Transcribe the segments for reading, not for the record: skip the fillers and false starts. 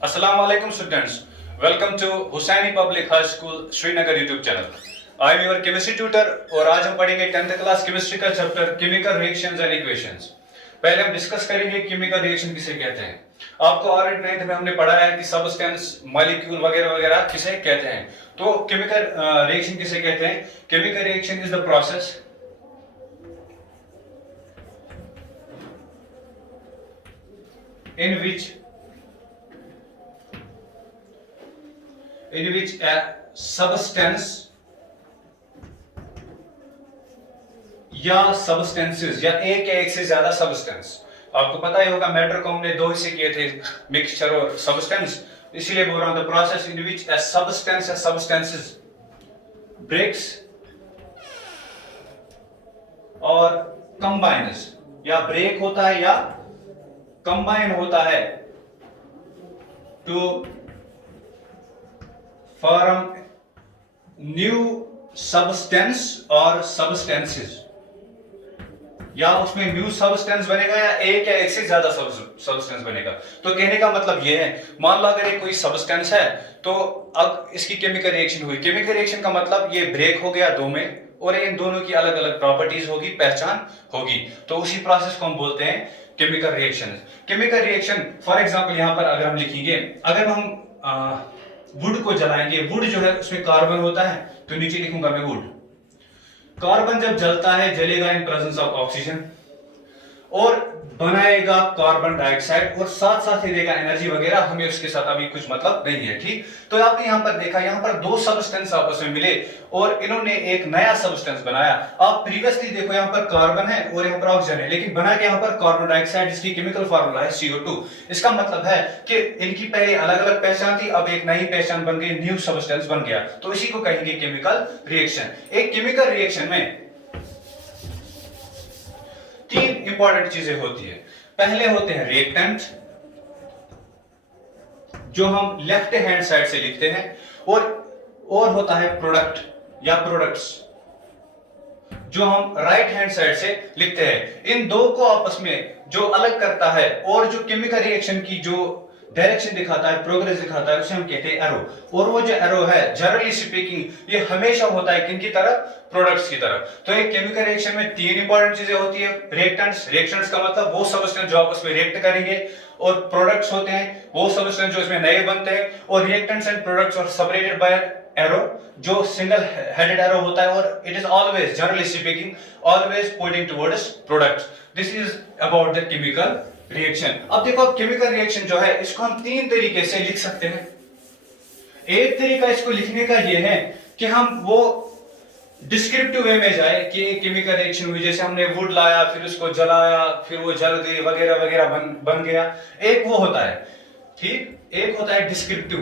Assalamu alaikum students. Welcome to Hussaini Public High School, Srinagar YouTube channel. I am your chemistry tutor और आज हम पढ़ेंगे 10th class chemistry का chapter chemical reactions and equations. पहले हम discuss करेंगे chemical reaction किसे कहते हैं। आपको ऑलरेडी 9th में हमने पढ़ा है कि सब्सटेंस, मॉलिक्यूल वगैरह वगैरह किसे कहते हैं। तो केमिकल रिएक्शन किसे कहते हैं? Chemical reaction is the process in which a substance या substances या एक से ज्यादा substance, आपको पता ही होगा मैटर को हमने दो हिस्से किए थे, मिक्सचर और substance, इसीलिए बोल रहा हूं the process in which a substance या substances breaks और combines, या break होता है या combine होता है to form new substance और substances, या उसमें न्यू सब्सटेंस बनेगा या एक से ज्यादा सब्सटेंस बनेगा। तो कहने का मतलब यह है, मान लो अगर ये कोई सब्सटेंस है तो अब इसकी केमिकल रिएक्शन हुई। केमिकल रिएक्शन का मतलब ये ब्रेक हो गया दो में और इन दोनों की अलग अलग प्रॉपर्टीज होगी, पहचान होगी, तो उसी प्रोसेस को हम बोलते हैं chemical reaction. Chemical reaction for example यहां पर अगर हम लिखेंगे, अगर हम वुड को जलाएंगे, वुड जो है उसमें कार्बन होता है, तो नीचे लिखूंगा मैं वुड। कार्बन जब जलता है जलेगा इन प्रेजेंस ऑफ ऑक्सीजन और बनाएगा कार्बन डाइऑक्साइड और साथ साथ ही देगा एनर्जी वगैरह, हमें उसके साथ अभी कुछ मतलब नहीं है, ठीक। तो आपने यहां पर देखा, यहां पर दो सब्सटेंस आपस में मिले और इन्होंने एक नया सब्सटेंस बनाया। आप प्रीवियसली देखो यहां पर कार्बन है और यहां पर ऑक्सीजन है, लेकिन बना के यहां पर कार्बन डाइऑक्साइड, जिसकी केमिकल फार्मूला है CO2। इसका मतलब है कि इनकी पहले अलग अलग पहचान थी, अब एक नई पहचान बन गई, न्यू सब्सटेंस बन गया, तो इसी को कहेंगे केमिकल रिएक्शन। एक केमिकल रिएक्शन में तीन इंपॉर्टेंट चीजें होती है। पहले होते हैं रिएक्टेंट, जो हम लेफ्ट हैंड साइड से लिखते हैं, और होता है प्रोडक्ट या प्रोडक्ट्स, जो हम राइट हैंड साइड से लिखते हैं। इन दो को आपस में जो अलग करता है और जो केमिकल रिएक्शन की जो डायरेक्शन दिखाता है, प्रोग्रेस दिखाता है, उसे हम कहते हैं एरो। और वो जो एरो है, जनरली स्पीकिंग, ये हमेशा होता है किन की तरफ? प्रोडक्ट्स की तरफ। तो एक केमिकल रिएक्शन में तीन इंपॉर्टेंट चीजें होती है। रिएक्टेंट्स, रिएक्टेंट्स का मतलब वो सब्सटेंस जो आपस में रिएक्ट करेंगे, और प्रोडक्ट्स होते हैं वो सब्सटेंस जो इसमें नए बनते हैं। और reactants and products are separated by arrow, जो सिंगल हेडेड एरो होता है, और it is always, generally speaking, always pointing towards products. This is about the chemical reaction. अब देखो, केमिकल रिएक्शन जो है इसको हम तीन तरीके से लिख सकते हैं। एक तरीका इसको लिखने का ये है कि हम वो डिस्क्रिप्टिव वे में जाए कि केमिकल रिएक्शन हुई, जैसे हमने वुड लाया, फिर उसको जलाया, फिर वो जल गई वगैरह वगैरह बन गया। एक वो होता है, ठीक, एक होता है डिस्क्रिप्टिव।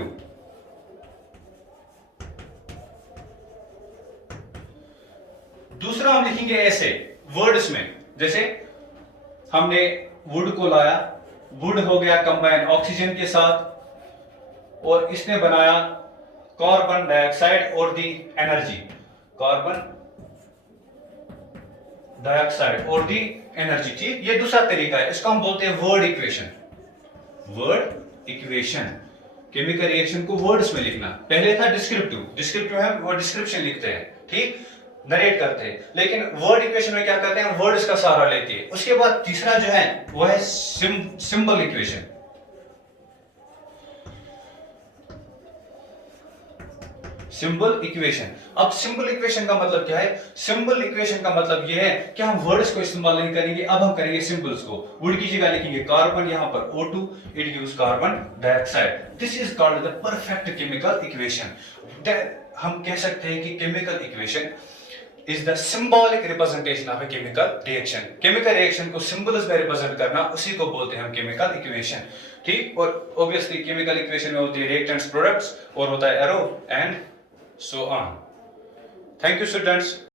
दूसरा हम लिखेंगे ऐसे वर्ड्स में, जैसे हमने वुड को लाया, वुड हो गया कंबाइन ऑक्सीजन के साथ और इसने बनाया कार्बन डाइऑक्साइड और दी एनर्जी, कार्बन डाइऑक्साइड और दी एनर्जी, ठीक। ये दूसरा तरीका है, इसको हम बोलते हैं word equation. Word equation, chemical reaction को वर्ड्स में लिखना। पहले था डिस्क्रिप्टिव, डिस्क्रिप्टिव है वो डिस्क्रिप्शन लिखते हैं, ठीक, नरेट करते हैं, लेकिन वर्ड इक्वेशन में क्या करते हैं, वर्ड्स का सहारा लेते हैं। उसके बाद तीसरा जो है वो है सिंबल इक्वेशन। Symbol equation. अब सिंबल इक्वेशन का मतलब क्या है? सिंबल इक्वेशन का मतलब यह है कि हम वर्ड्स को इस्तेमाल नहीं करेंगे, अब हम करेंगे सिंबल्स को। वुड की जगह लिखेंगे कार्बन, यहां पर O2, it gives carbon dioxide. This is called the perfect chemical equation. हम कह सकते हैं कि chemical equation is the symbolic representation of a chemical reaction। Chemical reaction को सिंबल्स में रिप्रेजेंट करना, उसी को बोलते हैं हम केमिकल इक्वेशन, ठीक। और ऑब्वियसली केमिकल इक्वेशन में होती है रिएक्टेंट्स, प्रोडक्ट्स, और होता है arrow and so on. Thank you students.